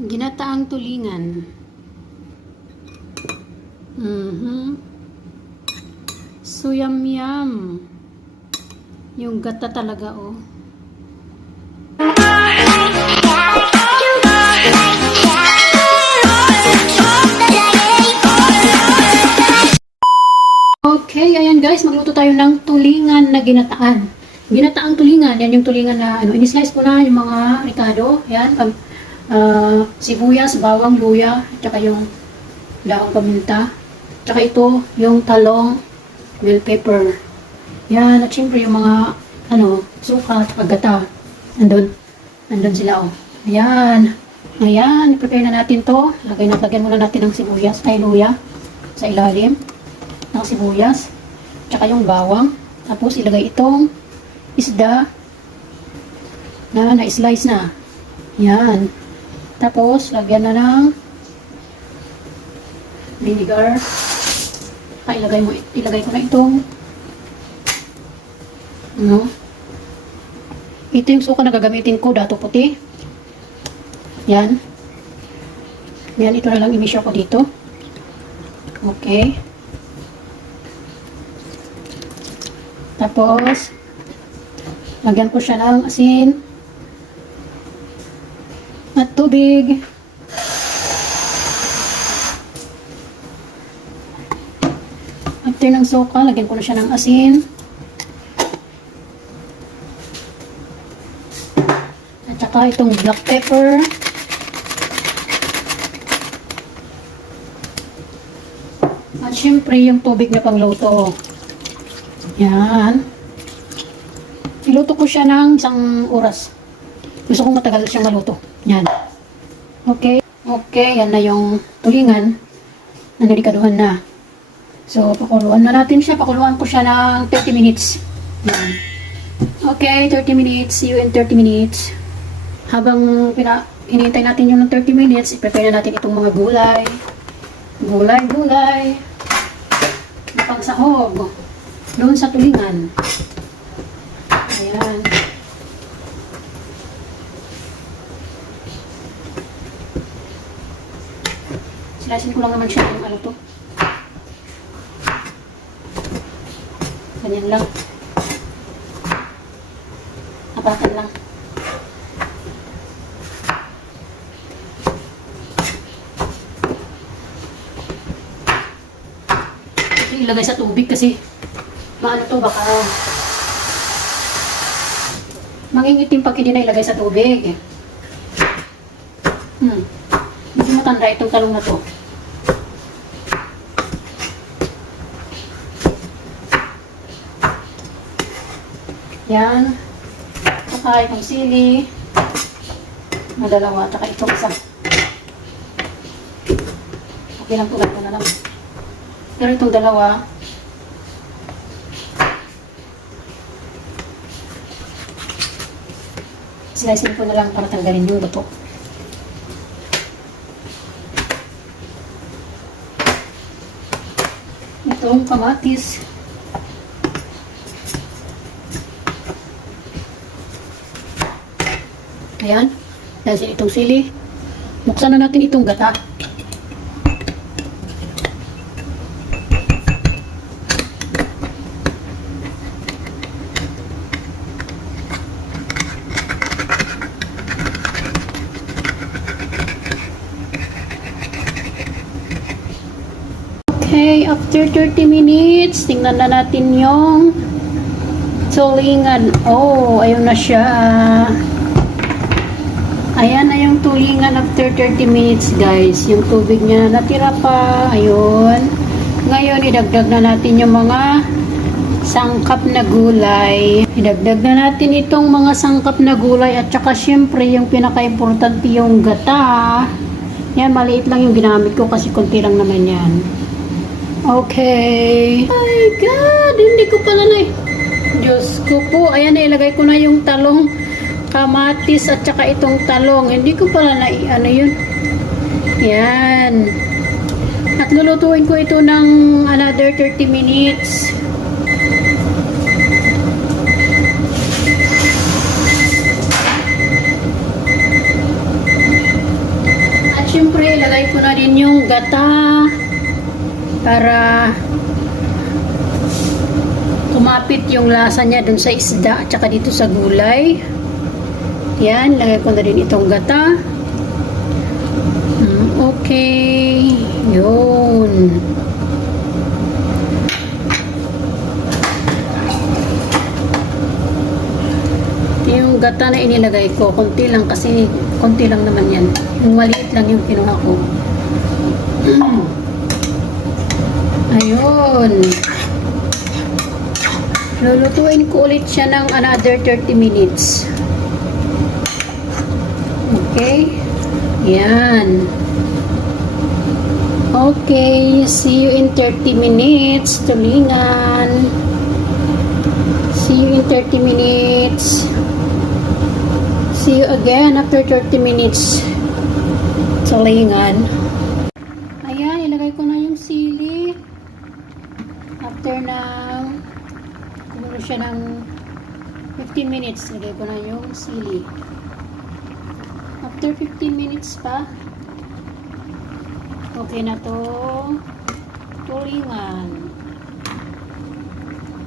Ginataang tulingan. So yum yum. Yung gata talaga oh. Okay, ayan guys, magluto tayo ng tulingan na ginataan. Ginataang tulingan, yan yung tulingan na ini-slice ko na yung mga ricado, yan, sibuyas, bawang, luya, tsaka yung daong paminta, tsaka ito, yung talong, bell pepper. Yan, at syempre yung mga suka, tsaka gata. Andun sila oh. Ayan. Ayan, i-prepare na natin to. Lagyan muna natin ng sibuyas, luya sa ilalim ng sibuyas, tsaka yung bawang. Tapos ilagay itong isda na na-slice na. Yan. Tapos lagyan na ng vinegar. Ilagay ko na itong ito yung suka na gagamitin ko, dato puti. Yan. Yan, ito na lang i-measure ko dito. Okay. Tapos, lagyan ko siya ng asin at tubig. After ng suka, lagyan ko na siya ng asin. At saka itong black pepper. At syempre yung tubig na pangluto. Yan. Iluto ko siya ng isang oras. Gusto kong matagal siyang maluto. Yan. Okay. Okay, yan na yung tulingan na narikaduhan na. So, pakuluan na natin siya. Pakuluan ko siya ng 30 minutes. Yan. Okay, 30 minutes. See you in 30 minutes. Habang hinihintay natin yung 30 minutes, i-prepare na natin itong mga gulay. Gulay. Pangsahog. Doon sa tulingan. Ayan. Silasin ko lang naman siya yung to. Ganyan lang. Apakan lang. Ito ilagay sa tubig kasi to baka mangingitim pag hindi na ilagay sa tubig. Hindi matanda itong talong na to. Yan. Saka itong sili. Dalawa. Saka itong isa. Okay lang po. Ganito na lang. Pero itong dalawa, slice ko na lang para tanggalin yung luto. Itong kamatis. Ayan. Dahil itong sili. Buksan na natin itong gata. Okay, after 30 minutes, tingnan na natin yung tulingan. Oh, ayun na siya. Ayan na yung tulingan after 30 minutes, guys. Yung tubig niya natira pa. Ayun. Ngayon, idagdag na natin yung mga sangkap na gulay. Idagdag na natin itong mga sangkap na gulay at saka syempre yung pinaka-importante yung gata. Yan, maliit lang yung ginamit ko kasi konti lang naman yan. Okay. Oh my God, hindi ko pala na Diyos ko po. Ayan, ilagay ko na yung talong, kamatis at saka itong talong. Hindi ko pala na yun. Yan. At lulutuin ko ito ng another 30 minutes. Siyempre, ilagay ko na rin yung gata para kumapit yung lasa niya dun sa isda at saka dito sa gulay. Yan, lagay ko na rin itong gata. Okay. Yun. Yung gata na inilagay ko, konti lang kasi konti lang naman yan. Yung maliit lang yung kinuha ko. Ayun. Lulutuin ko ulit siya ng another 30 minutes. Okay? Yan. Okay, see you in 30 minutes. Tulingan. See you in 30 minutes. See you again after 30 minutes. Tulingan. Ayan, ilagay ko na yung sili. After ng kumulo siya ng 15 minutes, ilagay ko na yung sili. After 15 minutes pa, okay na to. Tulingan.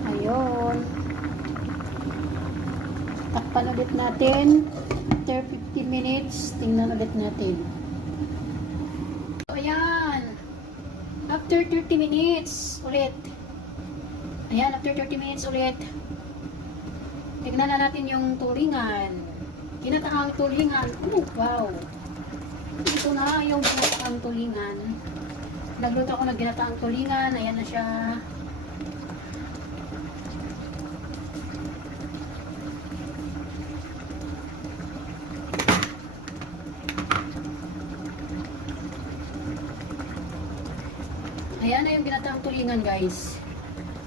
Ayun. Takpan ulit natin. After 15 minutes, tingnan ulit natin. Ayan. After 30 minutes, ulit. Ayan, after 30 minutes ulit. Tignan na natin yung tulingan. Ginataang tulingan. Oh, wow. Ito na yung ginataang tulingan. Nagluto ako ng ginataang tulingan. Ayan na siya. Ayan na yung ginataang tulingan, guys.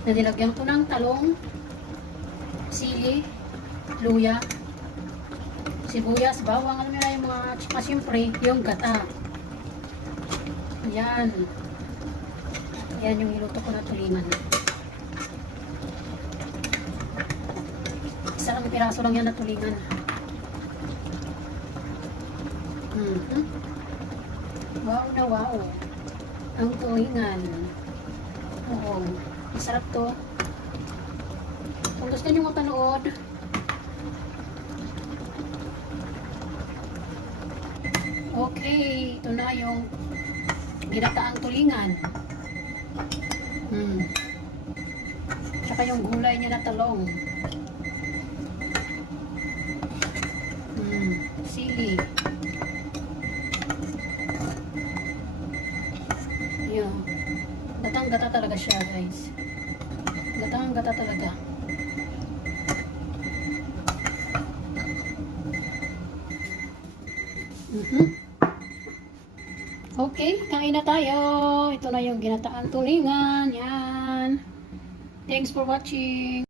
Nilagyan ko ng talong, sili, luya, sibuyas, bawang, alam nyo na yung mga, tsaka siyempre, yung gata. Ayan. Ayan yung niluto ko na tulingan. Isa lang piraso lang yan na tulingan. Wow na wow. Ang tulingan. Oo. Masarap to. Kung gusto nyo mapanood, okay, ito na yung ginataang tulingan. Tsaka yung gulay niya na talong. Sili. Yun. Gatang-gata talaga siya, guys. Gatang-gata talaga. Okay, kain na tayo. Ito na yung ginataang tulingan. Yan. Thanks for watching.